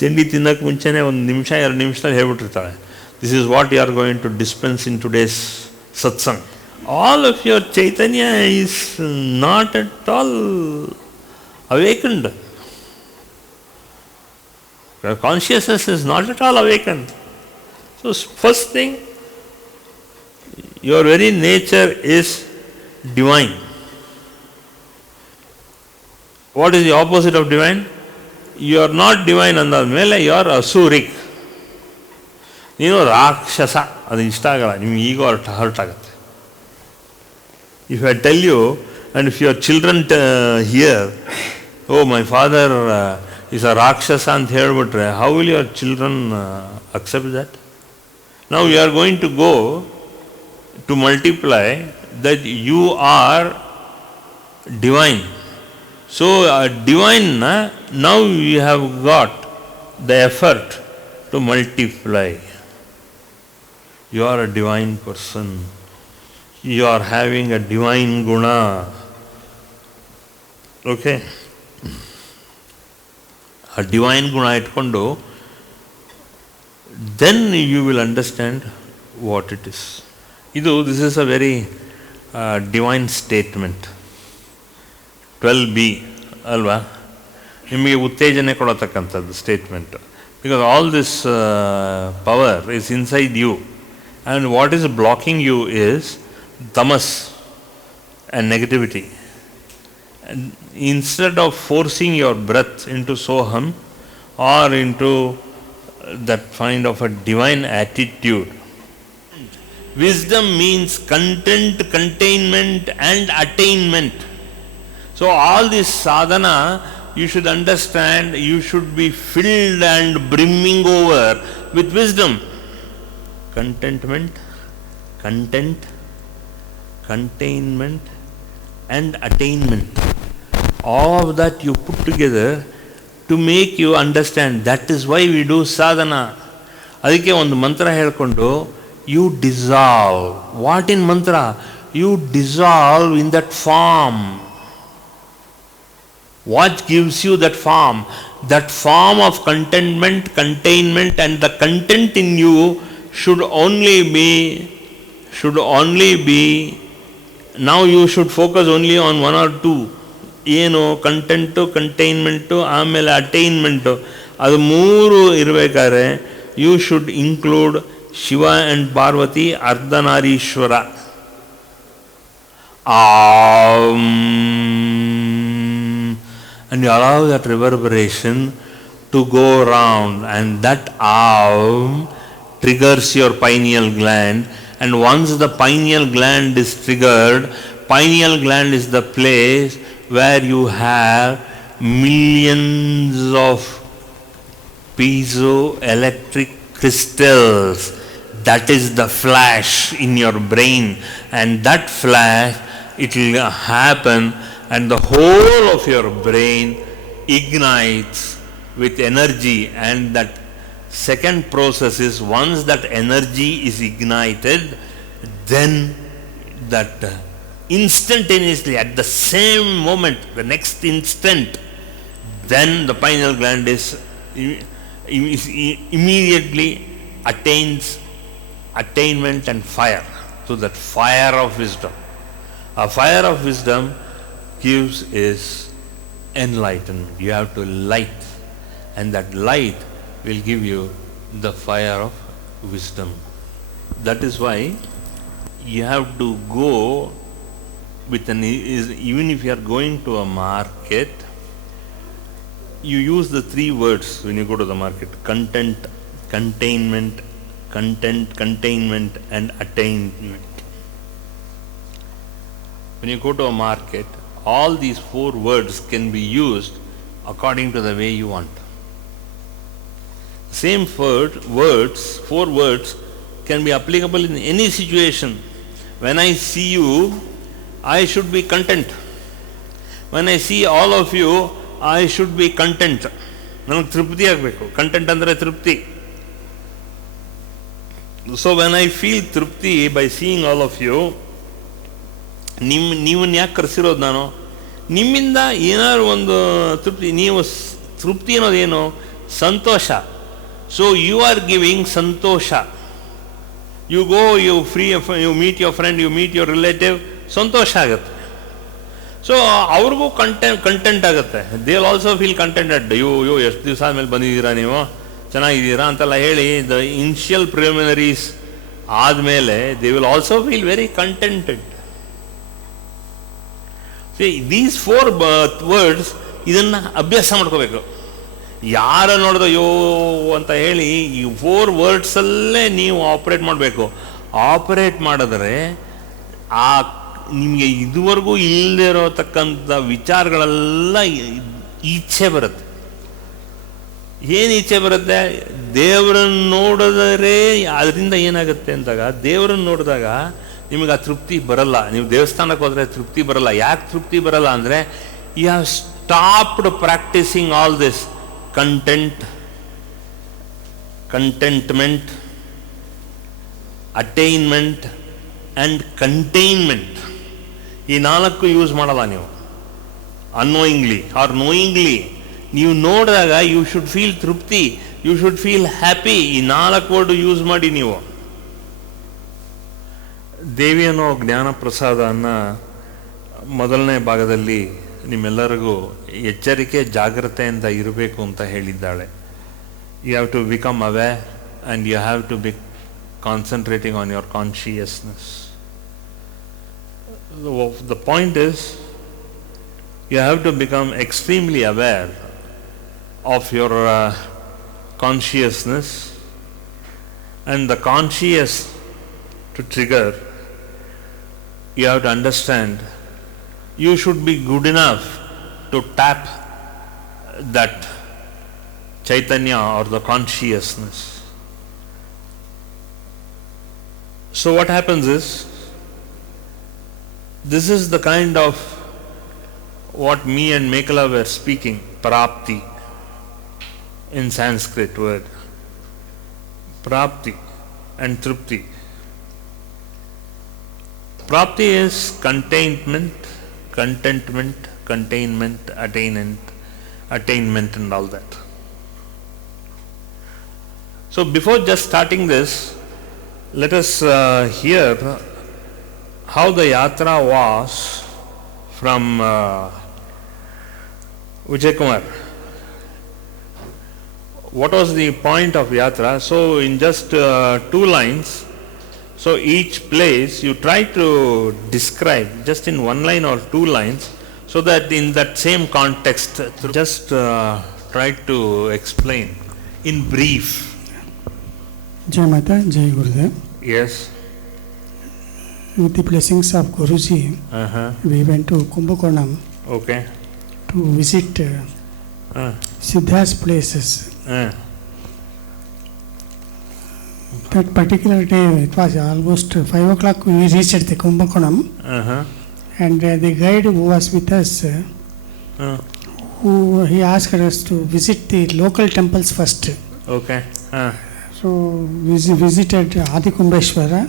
ತಿಂಡಿ ತಿನ್ನೋಕ್ಕೆ ಮುಂಚೆನೇ 1 ನಿಮಿಷ 2 ನಿಮಿಷದಲ್ಲಿ ಹೇಳ್ಬಿಟ್ಟಿರ್ತಾಳೆ, this is what you are going to dispense in today's satsang. All of your ಚೈತನ್ಯ is not at all awakened. Your consciousness is not at all awakened. So first thing, your very nature is divine. What is the opposite of divine? You are not divine ಅಂದಾದ್ಮೇಲೆ you are asuric. ನೀನು ರಾಕ್ಷಸ. ಅದು ಇಷ್ಟ ಆಗಲ್ಲ, ನಿಮ್ಗೆ ಈಗೋ hurt ಆಗುತ್ತೆ. If I tell you, and if your children hear, oh my father is a rakshasa ಅಂತ ಹೇಳ್ಬಿಟ್ರೆ, how will your children accept that? Now you are going to go to multiply that you are divine. So divine, now you have got the effort to multiply. You are a divine person. You are having a divine guna. Okay? A divine guna itkondo, then you will understand what it is. This is a very divine statement. 12b ಅಲ್ವಾ, ನಿಮಗೆ ಉತ್ತೇಜನೆ ಕೊಡತಕ್ಕಂಥದ್ದು statement. Because all this power is inside you, and what is blocking you is tamas and negativity. And instead of forcing your breath into soham or into that kind of a divine attitude, wisdom means content, containment and attainment. So all this sadhana, you should understand, you should be filled and brimming over with wisdom. Contentment, content, containment and attainment. All of that you put together to make you understand. That is why we do sadhana. ಅದಕ್ಕೆ ಒಂದು ಮಂತ್ರ ಹೇಳ್ಕೊಂಡು you dissolve. What in mantra? You dissolve in that form. What gives you that form? That form of contentment, containment and the content in you should only be now you should focus only on 1 or 2. ಏನು content, ಕಂಟೈನ್ಮೆಂಟು, ಆಮೇಲೆ ಅಟೈನ್ಮೆಂಟು, ಅದು 3 ಇರಬೇಕಾದ್ರೆ you should include Shiva and Parvati Ardhanarishvara. And you allow that reverberation to go around, and that triggers your pineal gland. And once the pineal gland is triggered, pineal gland is the place where you have millions of piezoelectric crystals. That is the flash in your brain, and that flash, it will happen and the whole of your brain ignites with energy. And that second process is, once that energy is ignited, then that instantaneously, at the same moment, the next instant, then the pineal gland is immediately attains attainment and fire. So that fire of wisdom, a fire of wisdom gives is enlightenment. You have to light, and that light will give you the fire of wisdom. That is why you have to go with even if you are going to a market, you use the 3 words when you go to the market: content, containment, containment and attainment. When you go to a market, all these 4 words can be used according to the way you want. Same 4 words can be applicable in any situation. When I see you, I should be content. When I see all of you, I should be content. ನನಗೆ ತೃಪ್ತಿ ಆಗಬೇಕು. Content ಅಂದರೆ ತೃಪ್ತಿ. So when I feel ತೃಪ್ತಿ by seeing all of you, ನೀವನ್ನ ಯಾಕೆ ಕರೆಸಿರೋದು ನಾನು? ನಿಮ್ಮಿಂದ ಏನಾದ್ರು ಒಂದು ತೃಪ್ತಿ. ನೀವು ತೃಪ್ತಿ ಅನ್ನೋದೇನು? Santosha. So you are giving Santosha. You go, you meet your friend, you meet your relative, ಸಂತೋಷ ಆಗುತ್ತೆ. ಸೊ ಅವ್ರಿಗೂ ಕಂಟೆಂಟ್ ಆಗುತ್ತೆ. They will also feel contented. ಎಷ್ಟು ದಿವಸ ಆದಮೇಲೆ ಬಂದಿದ್ದೀರಾ ನೀವು, ಚೆನ್ನಾಗಿದ್ದೀರಾ ಅಂತೆಲ್ಲ ಹೇಳಿ ದ ಇನಿಷಿಯಲ್ ಪ್ರಿಲಿಮಿನರೀಸ್ ಆದಮೇಲೆ they will also feel very contented. These 4 words ಇದನ್ನು ಅಭ್ಯಾಸ ಮಾಡ್ಕೋಬೇಕು. ಯಾರು ನೋಡಿದ್ರು ಯೋ ಅಂತ ಹೇಳಿ ಈ 4 ವರ್ಡ್ಸಲ್ಲೇ ನೀವು ಆಪರೇಟ್ ಮಾಡಬೇಕು. ಆಪರೇಟ್ ಮಾಡಿದ್ರೆ ಆ ನಿಮಗೆ ಇದುವರೆಗೂ ಇಲ್ಲದೆ ಇರೋತಕ್ಕಂಥ ವಿಚಾರಗಳೆಲ್ಲ ಈಚೆ ಬರುತ್ತೆ. ಏನು ಈಚೆ ಬರುತ್ತೆ? ದೇವರನ್ನು ನೋಡಿದರೆ ಅದರಿಂದ ಏನಾಗುತ್ತೆ ಅಂದಾಗ, ದೇವರನ್ನು ನೋಡಿದಾಗ ನಿಮಗೆ ಆ ತೃಪ್ತಿ ಬರಲ್ಲ. ನೀವು ದೇವಸ್ಥಾನಕ್ಕೆ ಹೋದರೆ ತೃಪ್ತಿ ಬರಲ್ಲ. ಯಾಕೆ ತೃಪ್ತಿ ಬರಲ್ಲ ಅಂದರೆ you have stopped practising all this contentment, attainment and containment. ಈ 4 ಯೂಸ್ ಮಾಡಲ್ಲ ನೀವು. ಅನ್ನೋಯಿಂಗ್ಲಿ ಆರ್ ನೋಯಿಂಗ್ಲಿ ನೀವು ನೋಡಿದಾಗ ಯು ಶುಡ್ ಫೀಲ್ ತೃಪ್ತಿ, ಯು ಶುಡ್ ಫೀಲ್ ಹ್ಯಾಪಿ. ಈ 4 ವರ್ಡ್ ಯೂಸ್ ಮಾಡಿ ನೀವು. ದೇವಿ ಅನ್ನೋ ಜ್ಞಾನ ಪ್ರಸಾದವನ್ನು ಮೊದಲನೇ ಭಾಗದಲ್ಲಿ ನಿಮ್ಮೆಲ್ಲರಿಗೂ ಎಚ್ಚರಿಕೆ ಜಾಗ್ರತೆಯಿಂದ ಇರಬೇಕು ಅಂತ ಹೇಳಿದ್ದಾಳೆ. You have to become aware and you have to be concentrating on your consciousness. The point is, you have to become extremely aware of your consciousness, and the conscious to trigger, you have to understand you should be good enough to tap that Chaitanya or the consciousness. So what happens is, this is the kind of what me and Mekhala were speaking, prapti in Sanskrit word. Prapti and trupti. Prapti is contentment, containment, attainment and all that. So before just starting this, let us hear how the yatra was from Vijay Kumar. What was the point of yatra? So in just 2 lines, so each place you try to describe just in 1 line or 2 lines, so that in that same context just try to explain in brief. Jai Mata, Jai Gurudev. Yes. With the blessings of Guruji, we went to Kumbakonam. Okay. To visit Siddha's places. That particular day, it was almost 5 o'clock, we reached the Kumbakonam. And the guide who was with us, he asked us to visit the local temples first. Okay. So we visited Adi Kumbeshwara.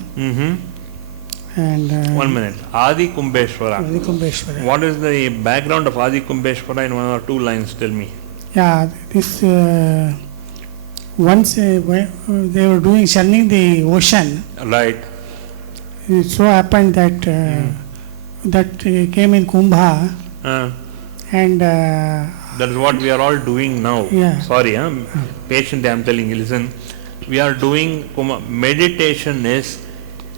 And 1 minute. Adi Kumbeshwara. Adi Kumbeshwara. What is the background of Adi Kumbeshwara in 1 or 2 lines? Tell me. Yeah, this once they were churning the ocean. Right. It so happened that that came in Kumbha, and that is what we are all doing now. Yeah. Sorry, patient, I am telling you. Listen, we are doing meditation is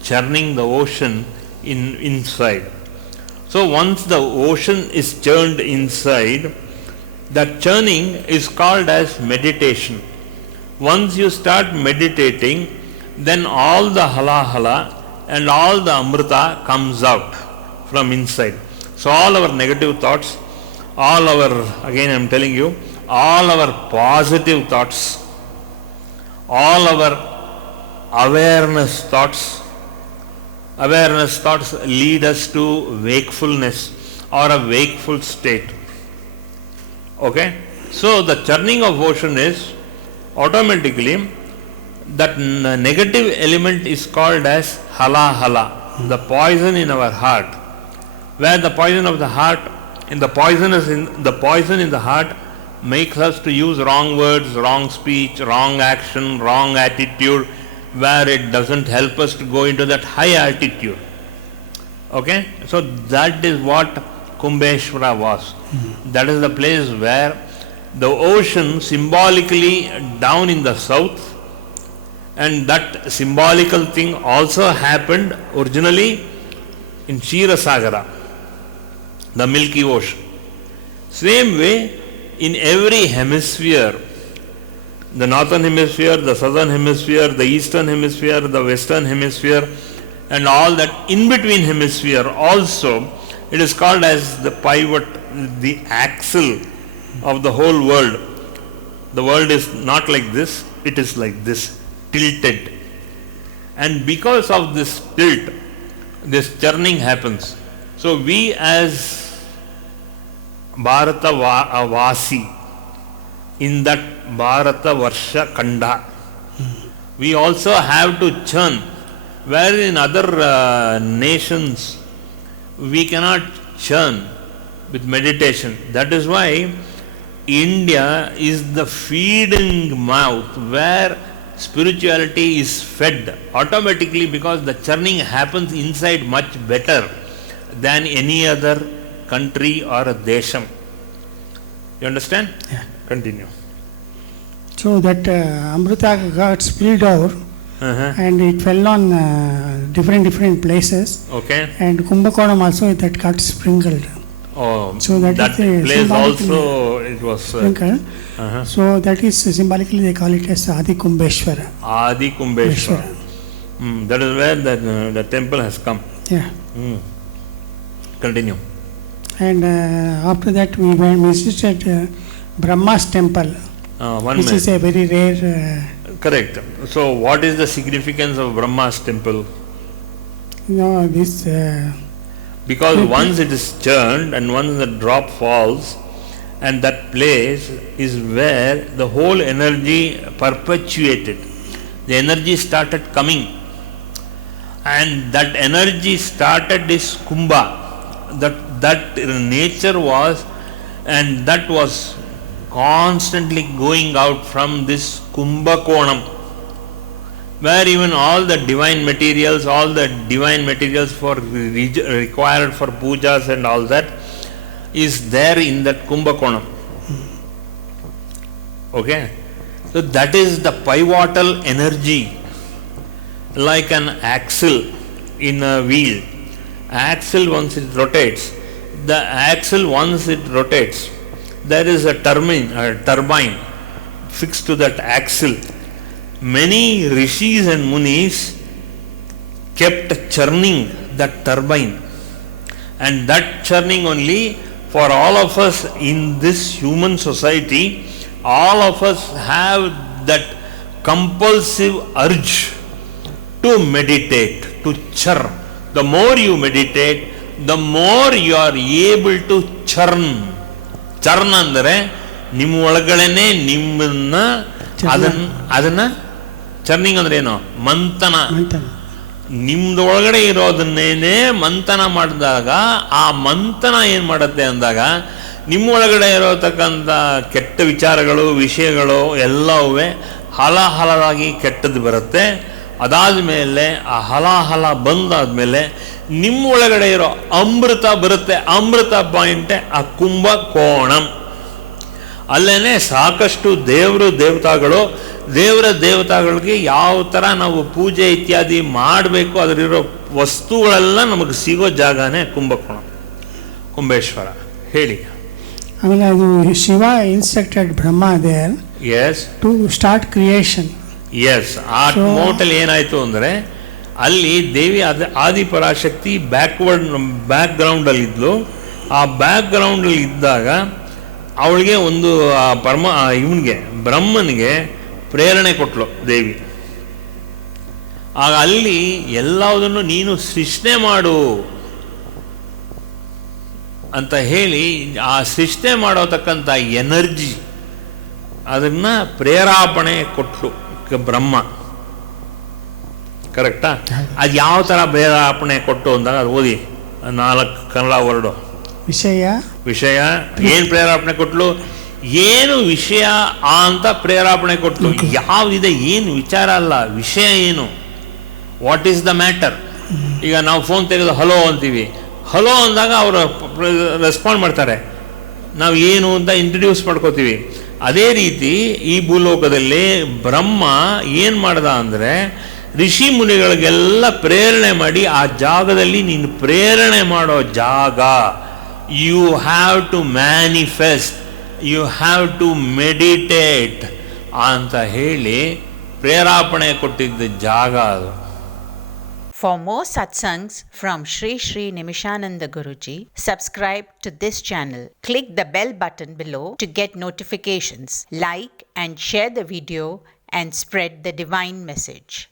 churning the ocean inside. So once the ocean is churned inside, that churning is called as meditation. Once you start meditating, then all the hala and all the amrita comes out from inside. So all our negative thoughts, all our, again I am telling you, all our positive thoughts, all our awareness thoughts lead us to wakefulness or a wakeful state. Okay? So the churning of ocean is automatically that negative element is called as hala, the poison in our heart. Where the poison of the heart, the poison in the heart makes us to use wrong words, wrong speech, wrong action, wrong attitude, where it doesn't help us to go into that high altitude. Okay? So that is what Kumbeshwara was. That is the place where the ocean symbolically down in the south, and that symbolical thing also happened originally in Ksheerasagara, the Milky Ocean. Same way, in every hemisphere, the northern hemisphere, the southern hemisphere, the eastern hemisphere, the western hemisphere, and all that in between hemisphere also, it is called as the pivot, the axle of the whole world. The world is not like this, it is like this, tilted. And because of this tilt, this churning happens. So we as Bharata Vasi, in that Bharata Varsha Kanda, we also have to churn, where in other nations we cannot churn with meditation. That is why India is the feeding mouth where spirituality is fed automatically, because the churning happens inside much better than any other country or a desham. You understand? Yeah. Continue. So that Amrita got spilled out and it fell on different places, Okay. and Kumbakonam also that got sprinkled. Oh, So that that is place symbolically also it was Sprinkled. So that is symbolically they call it as Adi Kumbeshwara. Adi Kumbeshwara. That is where the temple has come. Yeah. Continue. And after that we visited Brahma's temple, One which minute. is a very rare, Correct. So, what is the significance of Brahma's temple? this Because once it is churned and once the drop falls, and that place is where the whole energy perpetuated. The energy started coming, and that energy started this Kumbha. That nature was, and that was constantly going out from this Kumbhakonam, where even all the divine materials for required for pujas and all that is there in that Kumbhakonam. Okay? So that is the pivotal energy, like an axle in a wheel. Axle once it rotates, there is a turbine fixed to that axle. Many rishis and munis kept churning that turbine, and that churning only for all of us in this human society, all of us have that compulsive urge to meditate, to churn. The more you meditate, the more you are able to churn. Churn ಅಂದರೆ ನಿಮ್ಮ ಒಳಗಡೆನೆ ನಿಮ್ಮನ್ನ ಅದನ್ನ churning ಅಂದ್ರೆ ಏನು? ಮಂಥನ. ನಿಮ್ದು ಒಳಗಡೆ ಇರೋದನ್ನೇನೆ ಮಂಥನ ಮಾಡಿದಾಗ ಆ ಮಂಥನ ಏನು ಮಾಡುತ್ತೆ ಅಂದಾಗ ನಿಮ್ಮ ಒಳಗಡೆ ಇರೋತಕ್ಕಂಥ ಕೆಟ್ಟ ವಿಚಾರಗಳು, ವಿಷಯಗಳು ಎಲ್ಲವೂ ಹಲಹಲವಾಗಿ ಕೆಟ್ಟದ್ದು ಬರುತ್ತೆ. ಅದಾದ ಮೇಲೆ ಆ ಹಲಾಹಲ ಬಂದಾದ್ಮೇಲೆ ನಿಮ್ಮ ಒಳಗಡೆ ಇರೋ ಅಮೃತ ಬರುತ್ತೆ. ಅಮೃತ ಪಾಯಿಂಟೇ ಆ ಕುಂಭಕೋಣಂ. ಅಲ್ಲೇನೆ ಸಾಕಷ್ಟು ದೇವತಾಗಳಿಗೆ ಯಾವ ಥರ ನಾವು ಪೂಜೆ ಇತ್ಯಾದಿ ಮಾಡಬೇಕು, ಅದರಿರೋ ವಸ್ತುಗಳೆಲ್ಲ ನಮಗೆ ಸಿಗೋ ಜಾಗನೇ ಕುಂಬೇಶ್ವರ. ಹೇಳಿ. ಆಮೇಲೆ ಅದು Shiva instructed Brahma there to start creation. Yes. ಆ ಮೋಟಲ್ಲಿ ಏನಾಯ್ತು ಅಂದರೆ ಅಲ್ಲಿ ದೇವಿ ಆದಿಪರಾಶಕ್ತಿ ಬ್ಯಾಕ್ ಗ್ರೌಂಡಲ್ಲಿ ಇದ್ಲು. ಆ ಬ್ಯಾಕ್ ಗ್ರೌಂಡಲ್ಲಿ ಇದ್ದಾಗ ಅವಳಿಗೆ ಒಂದು ಬ್ರಹ್ಮನಿಗೆ ಪ್ರೇರಣೆ ಕೊಟ್ಲು ದೇವಿ. ಆಗ ಅಲ್ಲಿ ಎಲ್ಲದನ್ನು ನೀನು ಸೃಷ್ಟಿ ಮಾಡು ಅಂತ ಹೇಳಿ ಆ ಸೃಷ್ಟಿ ಮಾಡೋತಕ್ಕಂಥ ಎನರ್ಜಿ ಅದನ್ನ ಪ್ರೇರಾಪಣೆ ಕೊಟ್ಲು ಬ್ರಹ್ಮ. ಕರೆಕ್ಟಾ? ಅದು ಯಾವ ಥರ ಪ್ರೇರಾಪಣೆ ಕೊಟ್ಟು ಅಂದಾಗ ಅದು ಓದಿ 4 ಕನ್ನಡ ವರ್ಡು. ವಿಷಯ ಏನು ಪ್ರೇರಾಪಣೆ ಕೊಟ್ಲು? ಏನು ವಿಷಯ ಅಂತ ಪ್ರೇರೇಪಣೆ ಕೊಟ್ಟು, ಯಾವುದಿದೆ ಏನು ವಿಚಾರ ಅಲ್ಲ, ವಿಷಯ ಏನು, ವಾಟ್ ಈಸ್ ದ ಮ್ಯಾಟರ್. ಈಗ ನಾವು ಫೋನ್ ತೆಗೆದು ಹಲೋ ಅಂತೀವಿ, ಹಲೋ ಅಂದಾಗ ಅವರು ರೆಸ್ಪಾಂಡ್ ಮಾಡ್ತಾರೆ, ನಾವು ಏನು ಅಂತ ಇಂಟ್ರಡ್ಯೂಸ್ ಮಾಡ್ಕೋತೀವಿ. ಅದೇ ರೀತಿ ಈ ಭೂಲೋಕದಲ್ಲಿ ಬ್ರಹ್ಮ ಏನು ಮಾಡ್ದ ಅಂದರೆ ಋಷಿ ಮುನಿಗಳಿಗೆಲ್ಲ ಪ್ರೇರಣೆ ಮಾಡಿ, ಆ ಜಾಗದಲ್ಲಿ ನೀನು ಪ್ರೇರಣೆ ಮಾಡೋ ಜಾಗ, you have to manifest, you have to meditate ಅಂತ ಹೇಳಿ ಪ್ರೇರೇಪಣೆ ಕೊಟ್ಟಿದ್ದ ಜಾಗ ಅದು. For more satsangs from Sri Sri Nimishananda Guruji, subscribe to this channel. Click the bell button below to get notifications. Like and share the video and spread the divine message.